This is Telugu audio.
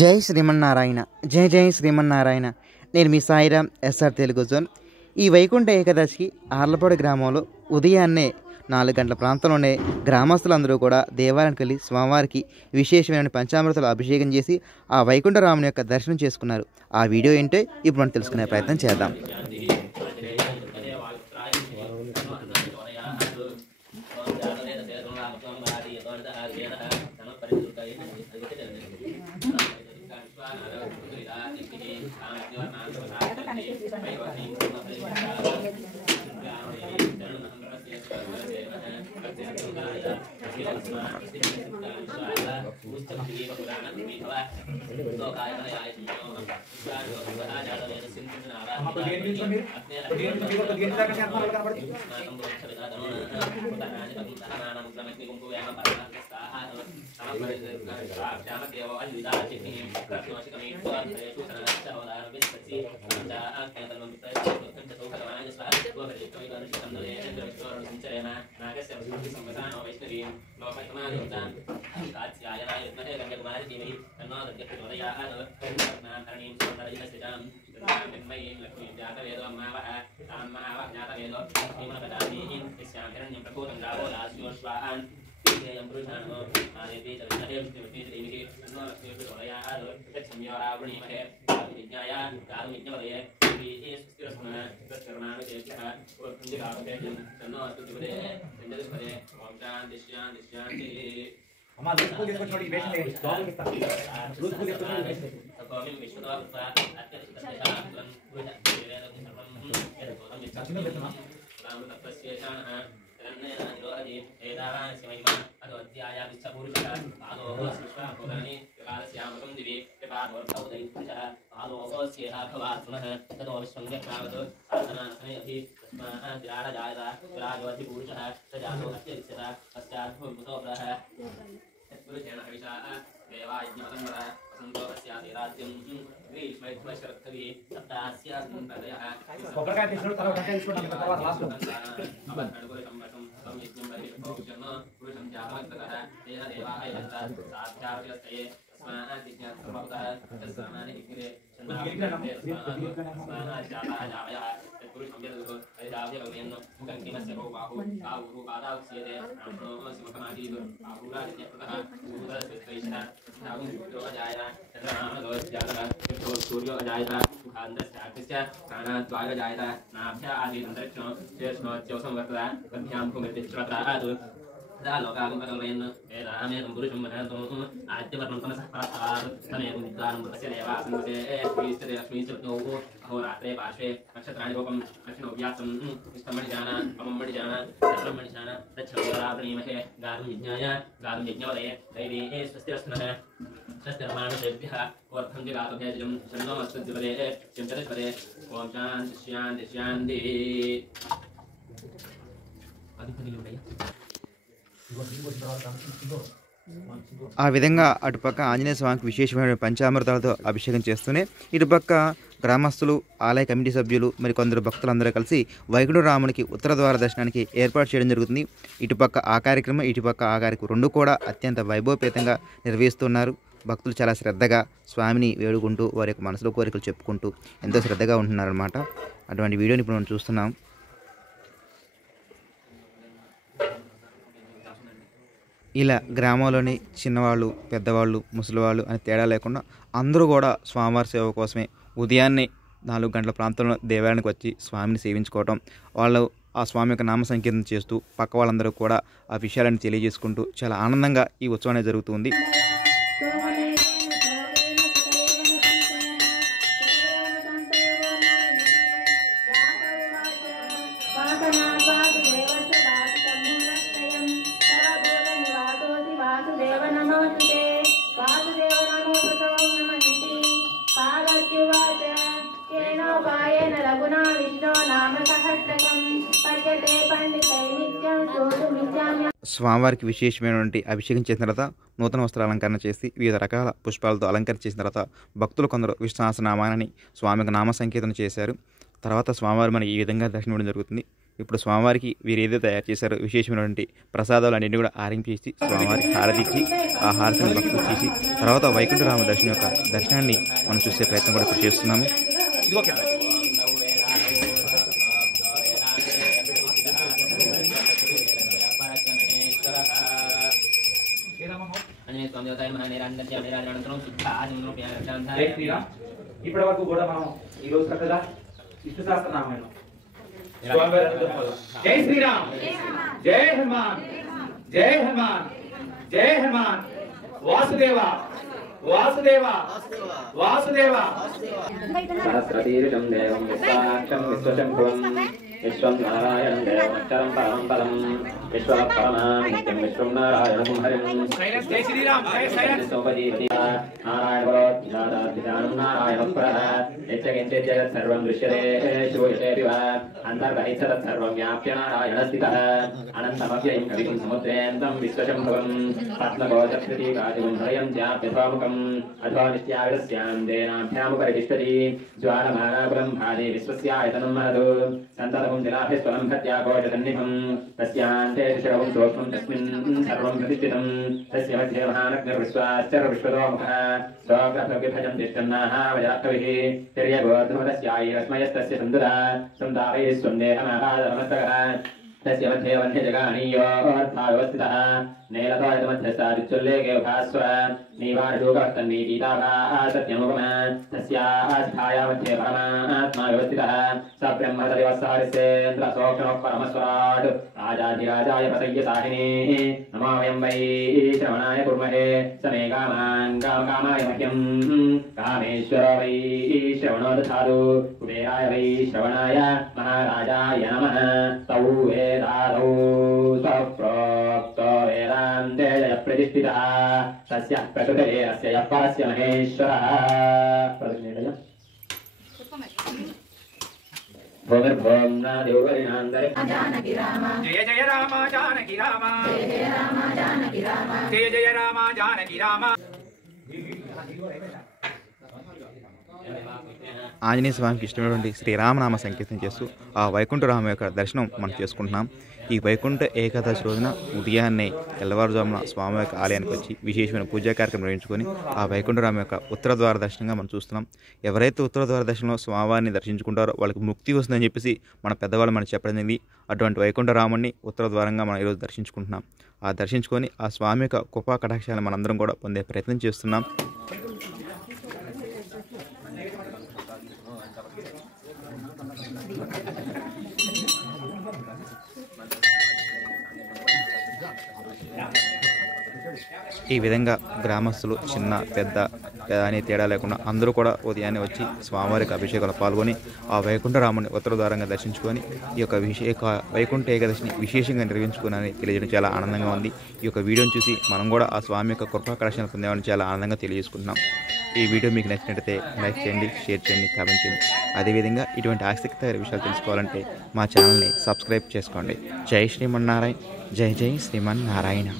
జై శ్రీమన్నారాయణ. జై జై శ్రీమన్నారాయణ. నేను మీ సాయిరామ్, ఎస్ఆర్ తెలుగు జోన్. ఈ వైకుంఠ ఏకాదశికి ఆర్లపాడు గ్రామంలో ఉదయాన్నే 4 గంటల ప్రాంతంలోనే గ్రామస్తులందరూ కూడా దేవాలయానికి వెళ్ళి స్వామివారికి విశేషమైన పంచామృతాలు అభిషేకం చేసి ఆ వైకుంఠ రాముని యొక్క దర్శనం చేసుకున్నారు. ఆ వీడియో ఏంటో ఇప్పుడు మనం తెలుసుకునే ప్రయత్నం చేద్దాం. ఆ విధంగా అటుపక్క ఆంజనేయ స్వామికి విశేషమైన పంచామృతాలతో అభిషేకం చేస్తూనే ఇటుపక్క గ్రామస్తులు, ఆలయ కమిటీ సభ్యులు, మరి కొందరు భక్తులందరూ కలిసి వైకుంఠ రామునికి ఉత్తర ద్వార దర్శనానికి ఏర్పాటు చేయడం జరుగుతుంది. ఇటుపక్క ఆ కార్యక్రమం, ఇటుపక్క ఆ కార్యక్రమం రెండు కూడా అత్యంత వైభవపేతంగా నిర్వహిస్తున్నారు. భక్తులు చాలా శ్రద్ధగా స్వామిని వేడుకుంటూ వారి యొక్క మనసులో కోరికలు చెప్పుకుంటూ ఎంతో శ్రద్ధగా ఉంటున్నారన్నమాట. అటువంటి వీడియోని ఇప్పుడు మనం చూస్తున్నాం. ఇలా గ్రామంలోని చిన్నవాళ్ళు, పెద్దవాళ్ళు, ముసలివాళ్ళు అని తేడా లేకుండా అందరూ కూడా స్వామివారి సేవ కోసమే ఉదయాన్నే 4 గంటల ప్రాంతంలో దేవాలయానికి వచ్చి స్వామిని సేవించుకోవటం, వాళ్ళు ఆ స్వామి యొక్క నామ సంకీర్తన చేస్తూ పక్క వాళ్ళందరూ కూడా ఆ విషయాలను తెలియజేసుకుంటూ చాలా ఆనందంగా ఈ ఉత్సవం అనేది జరుగుతుంది. స్వామివారికి విశేషమైనటువంటి అభిషేకం చేసిన తర్వాత నూతన వస్త్ర అలంకరణ చేసి వివిధ రకాల పుష్పాలతో అలంకరణ చేసిన తర్వాత భక్తులు కొందరు విష్ణు సహస్రనామాన్ని స్వామికి నామ సంకీర్తన చేశారు. తర్వాత స్వామివారు మనకి ఈ విధంగా దర్శనం ఇవ్వడం జరుగుతుంది. ఇప్పుడు స్వామివారికి వీరు ఏదో తయారు చేశారో విశేషమైనటువంటి ప్రసాదాలు అన్నింటినీ కూడా ఆరించేసి స్వామివారికి హారతిచ్చి ఆ హారతిని భక్తులు తీసి తర్వాత వైకుంఠరామ దర్శనం యొక్క దర్శనాన్ని మనం చూసే ప్రయత్నం కూడా ఇప్పుడు చేస్తున్నాము. ఇప్పటి వరకు కూడా మనం ఈ రోజు చక్కగా విష్ణు సహస్రనామాయణం జై శ్రీరామ్, జై హనుమాన్, జై హనుమాన్, జై హనుమాన్, వాసుదేవ వాసుదేవ వాసుదేవ. సహస్రశీర్షం దేవం విశ్వాక్షం విశ్వశంభువం విశ్వం నారాయణం దేవమక్షరం పరమం పదం విశ్వపరమాం నిత్యం విశ్వం నారాయణం హరిం. జై శ్రీరామ్, జై శ్రీరామ్. సోపజీవతి నారాయణ నారాయణ పరః యచ్చకించే జగత్ సర్వం దృశ్యతే శ్రూయతే వివ అంతర్బహిః తత్ సర్వం వ్యాప్య నారాయణ స్థితః అనంతమవ్యయం కవిం సముద్రేంతం విశ్వశంభువం పద్మకోశకృతి కాజుంహయం జాప్యథాముఖం అథో నిత్యావిరస్యాం దేనాభ్యాముపరితిష్టతి జ్వాలమానాకులం భాదే విశ్వస్యాయతనం మహదు సంతతం దినాభిస్వరం భత్యాకోశసన్నిభం తస్యాంతే శిశవం సూక్ష్మం తస్మిన్ సర్వం ప్రతిష్ఠితం తస్య మధ్యే మహానగ్నిర్విశ్వాశ్చర విశ్వతోముఖः సోగ్రభవిభజం తిష్టన్నాః వజాకవిః తిర్యగోధృమదస్యాయస్మయస్తస్య సందురా సంతాపయే స్వందేహమాపాదమస్తకः तस्य मध्ये वह्ने जगानीयोऽर्थाव्यवस्थितः नेलतोयतमध्यस्तादिच्युल्लेखे भास्व नीवाणशोकस्तन्नीतीताभा सत्यमुपम तस्यास्थाया मध्ये परमात्मा व्यवस्थितः स ब्रह्मतदिवस्सहरिसेन्द्रसोक्षणः परमस्वराट् राजाधिराजाय प्रसय्यसाहिने नमो वयं वै श्रवणाय कुर्महे स मे कामान् कामकामाय मह्यं कामेश्वरो वै श्रवणो दधातु कुबेराय वै श्रवणाय महाराजाय नमः तौ वेदादौ स्वप्रोक्तो वेदान्ते जय प्रतिष्ठितः तस्य प्रकृतिरेरस्य यः परस्य महेश्वरः. भूमिर्भूं न देवरिणान्तरे जय जय राम जानकी राम, जय जय राम जानकी राम, जय जय राम जानकी राम. ఆంజనేయ స్వామికి ఇష్టమైనటువంటి శ్రీరామనామ సంకీర్తన చేస్తూ ఆ వైకుంఠరామ యొక్క దర్శనం మనం చేసుకుంటున్నాం. ఈ వైకుంఠ ఏకాదశి రోజున ఉదయాన్నే తెల్లవారుజామున స్వామి యొక్క ఆలయానికి వచ్చి విశేషమైన పూజా కార్యక్రమం నిర్వహించుకొని ఆ వైకుంఠరామ యొక్క ఉత్తర ద్వార దర్శనంగా మనం చూస్తున్నాం. ఎవరైతే ఉత్తర ద్వార దర్శనంలో స్వామివారిని దర్శించుకుంటారో వాళ్ళకి ముక్తి వస్తుందని చెప్పేసి మన పెద్దవాళ్ళు మనకు చెప్పడం జరిగింది. అటువంటి వైకుంఠరాముడిని ఉత్తర ద్వారంగా మనం ఈరోజు దర్శించుకుంటున్నాం. ఆ దర్శించుకొని ఆ స్వామి యొక్క కృపా కటాక్షాలను మనందరం కూడా పొందే ప్రయత్నం చేస్తున్నాం. ఈ విధంగా గ్రామస్తులు చిన్న పెద్ద అనే తేడా లేకుండా అందరూ కూడా ఉదయాన్నే వచ్చి స్వామివారికి అభిషేకంలో పాల్గొని ఆ వైకుంఠరాముని ఉత్తర ద్వారంగా దర్శించుకొని ఈ యొక్క వైకుంఠ ఏకాదశిని విశేషంగా నిర్వహించుకున్నారని తెలియజేయడం చాలా ఆనందంగా ఉంది. ఈ యొక్క వీడియోని చూసి మనం కూడా ఆ స్వామి యొక్క కృపా కటాక్షాలను పొందామని చాలా ఆనందంగా తెలియజేసుకుంటున్నాం. ఈ వీడియో మీకు నచ్చినట్లయితే లైక్ చేయండి, షేర్ చేయండి, కామెంట్ చేయండి. అదేవిధంగా ఇటువంటి ఆసక్తికర విషయాలు తెలుసుకోవాలంటే మా ఛానల్ని సబ్స్క్రైబ్ చేసుకోండి. జై శ్రీమన్నారాయణ, జై జై శ్రీమన్నారాయణ.